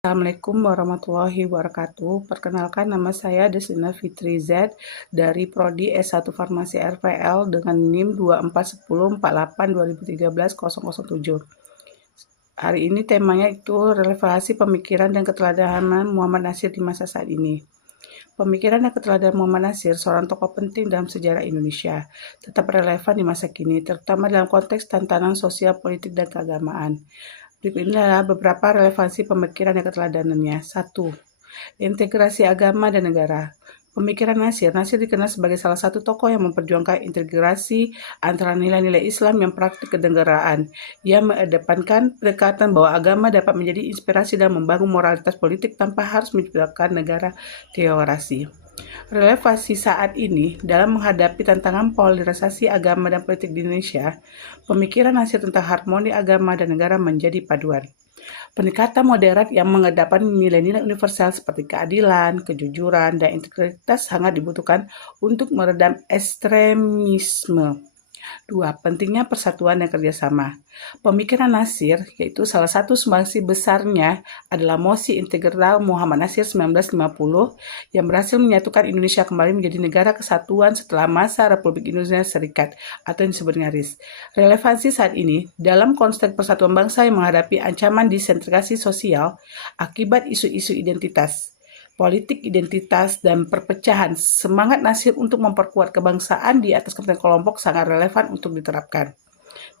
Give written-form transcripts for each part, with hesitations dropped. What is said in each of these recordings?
Assalamualaikum warahmatullahi wabarakatuh. Perkenalkan, nama saya Desina Fitri Z dari Prodi S1 Farmasi RPL dengan NIM 2410482013-007. Hari ini temanya itu relevansi pemikiran dan keteladanan Muhammad Natsir di masa saat ini. Pemikiran dan keteladanan Muhammad Natsir, seorang tokoh penting dalam sejarah Indonesia, tetap relevan di masa kini, terutama dalam konteks tantangan sosial, politik, dan keagamaan. Berikut ini adalah beberapa relevansi pemikiran dan keteladanannya. 1. Integrasi agama dan negara. Pemikiran Natsir dikenal sebagai salah satu tokoh yang memperjuangkan integrasi antara nilai-nilai Islam yang praktik kenegaraan. Ia mengedepankan pendekatan bahwa agama dapat menjadi inspirasi dalam membangun moralitas politik tanpa harus menciptakan negara teokrasi. Relevansi saat ini dalam menghadapi tantangan polarisasi agama dan politik di Indonesia, pemikiran Natsir tentang harmoni agama dan negara menjadi paduan. Pendekatan moderat yang mengedepankan nilai-nilai universal seperti keadilan, kejujuran, dan integritas sangat dibutuhkan untuk meredam ekstremisme. 2. Pentingnya persatuan dan kerjasama. Pemikiran Natsir, yaitu salah satu sumbangsi besarnya adalah Mosi Integral Muhammad Natsir 1950 yang berhasil menyatukan Indonesia kembali menjadi negara kesatuan setelah masa Republik Indonesia Serikat atau yang disebut RIS. Relevansi saat ini dalam konteks persatuan bangsa yang menghadapi ancaman disintegrasi sosial akibat isu-isu identitas, politik identitas, dan perpecahan, semangat Natsir untuk memperkuat kebangsaan di atas kepentingan kelompok sangat relevan untuk diterapkan.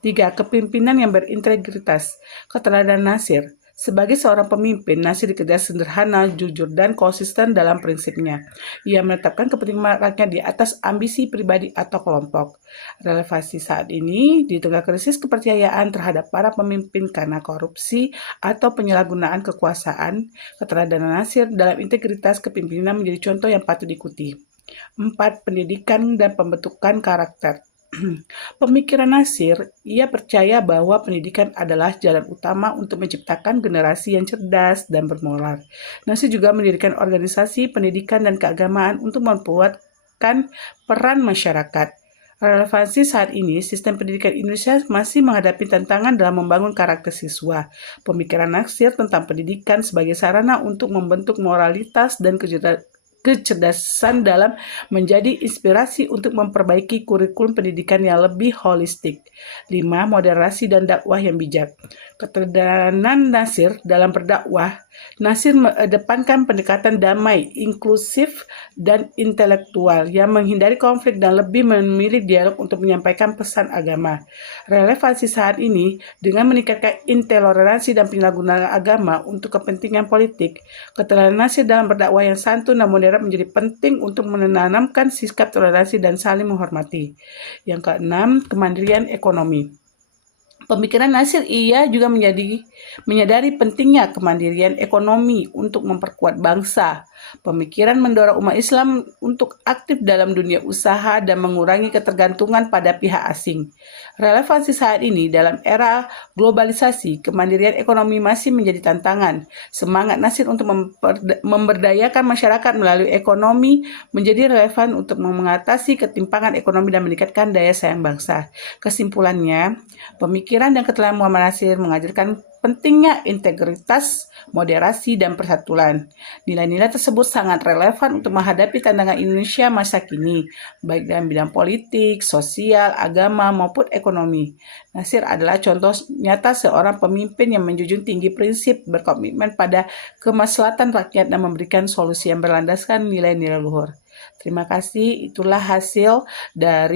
3. Kepemimpinan yang berintegritas. Keteladanan Natsir. Sebagai seorang pemimpin, Natsir dikenal sederhana, jujur, dan konsisten dalam prinsipnya. Ia menetapkan kepentingan rakyat di atas ambisi pribadi atau kelompok. Relevansi saat ini di tengah krisis kepercayaan terhadap para pemimpin karena korupsi atau penyalahgunaan kekuasaan, keteladanan Natsir dalam integritas kepemimpinan menjadi contoh yang patut diikuti. 4. Pendidikan dan pembentukan karakter. Pemikiran Natsir, ia percaya bahwa pendidikan adalah jalan utama untuk menciptakan generasi yang cerdas dan bermoral. Natsir juga mendirikan organisasi pendidikan dan keagamaan untuk memperkuatkan peran masyarakat. Relevansi saat ini, sistem pendidikan Indonesia masih menghadapi tantangan dalam membangun karakter siswa. Pemikiran Natsir tentang pendidikan sebagai sarana untuk membentuk moralitas dan kecerdasan dalam menjadi inspirasi untuk memperbaiki kurikulum pendidikan yang lebih holistik. 5. Moderasi dan dakwah yang bijak. Keteladanan Natsir dalam berdakwah. Natsir mengedepankan pendekatan damai, inklusif, dan intelektual yang menghindari konflik dan lebih memilih dialog untuk menyampaikan pesan agama. Relevansi saat ini dengan meningkatkan intoleransi dan penyalahgunaan agama untuk kepentingan politik, keteladanan Natsir dalam berdakwah yang santun dan modern menjadi penting untuk menanamkan sikap toleransi dan saling menghormati. Yang keenam, kemandirian ekonomi. Pemikiran Natsir ia juga menyadari pentingnya kemandirian ekonomi untuk memperkuat bangsa. Pemikiran mendorong umat Islam untuk aktif dalam dunia usaha dan mengurangi ketergantungan pada pihak asing. Relevansi saat ini dalam era globalisasi, kemandirian ekonomi masih menjadi tantangan. Semangat Natsir untuk memberdayakan masyarakat melalui ekonomi menjadi relevan untuk mengatasi ketimpangan ekonomi dan meningkatkan daya saing bangsa. Kesimpulannya, pemikiran dan keteladanan Muhammad Natsir mengajarkan pentingnya integritas, moderasi, dan persatuan. Nilai-nilai tersebut sangat relevan untuk menghadapi tantangan Indonesia masa kini, baik dalam bidang politik, sosial, agama, maupun ekonomi. Natsir adalah contoh nyata seorang pemimpin yang menjunjung tinggi prinsip, berkomitmen pada kemaslahatan rakyat, dan memberikan solusi yang berlandaskan nilai-nilai luhur. Terima kasih, itulah hasil dari